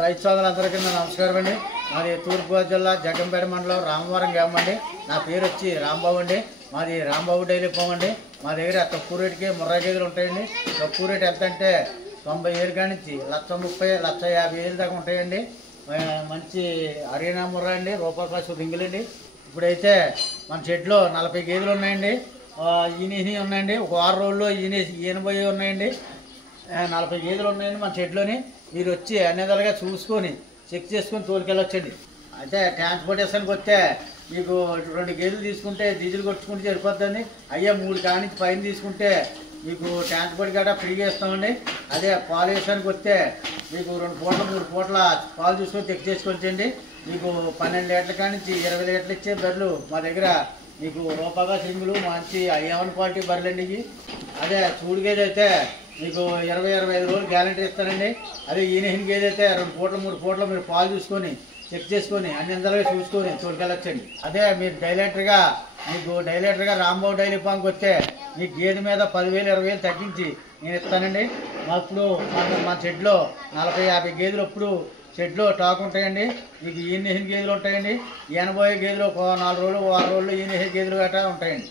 రైతు సోదరులందరికీ నమస్కారం అండి. మాది తూర్పుగోదావరి జిల్లా జగ్గంపేట మండలం రామవరం గ్రామం అండి. నా పేరు వచ్చి రాంబాబు అండి. మాది రాంబాబు డైరీ ఫామ్ అండి. మా దగ్గర తక్కువ రేటుకి ముర్రా గేదెలు ఉంటాయండి. తక్కువ రేటు ఎంత అంటే 90,000 కాడి నుంచి 1,30,000, 1,50,000 దాకా ఉంటాయండి. మంచి హర్యానా ముర్రా అండి, రూపాయి కాసు రింగులు అండి. ఇప్పుడైతే మన షెడ్లో 40 గేదెలు ఉన్నాయండి. ఈనేసి ఉన్నాయండి. ఒక 6 రోజుల్లో ఈనబోయి ఉన్నాయండి. 40 గేదెలు ఉన్నాయండి మన షెడ్లోని. మీరు వచ్చి అన్ని విధాలుగా చూసుకొని చెక్ చేసుకొని తోలుకెళ్ళొచ్చండి. అయితే ట్రాన్స్పోర్టేషన్కి వస్తే మీకు 2 గేదెలు తీసుకుంటే డీజిల్ కొట్టుకుంటే సరిపోతుంది. అయ్యా 3 కాడి నుంచి పైన తీసుకుంటే మీకు ట్రాన్స్పోర్ట్ గట్రా ఫ్రీగా ఇస్తామండి. అదే పాలు వేసానికి వస్తే మీకు 2 పూటలు 3 పూటల పాలు చూసుకొని చెక్ చేసుకోవచ్చండి. మీకు 12 లీటర్ల కాడి నుంచి 20 లీటర్లు ఇచ్చే బర్రెలు మా దగ్గర మీకు రూపాగా సింగులు మంచి A1 క్వాలిటీ బర్రెలండి ఇవి. అదే చూడు గేదె అయితే మీకు 20-25 రోజులు గ్యారంటీ ఇస్తానండి. అదే ఈనేసిన గేదె అయితే 2 పూటలు 3 పూటలు మీరు పాలు చూసుకొని చెక్ చేసుకొని అన్ని విధాలుగా చూసుకొని తోలుకెళ్ళొచ్చండి. అదే మీరు డైలీటర్గా రాంబాబు డైరీ ఫామ్కి వస్తే మీ గేదె మీద 10,000-20,000 తగ్గించి నేను ఇస్తానండి. ఇప్పుడు మా షెడ్లో 40-50 గేదెలు అప్పుడు షెడ్లో టాక్ ఉంటాయండి. మీకు ఈనేసిన గేదెలు ఉంటాయండి. 80 గేదెలు ఒక 4 రోజులు 6 రోజులు ఈనేసిన గేదెలు గట్రా ఉంటాయండి.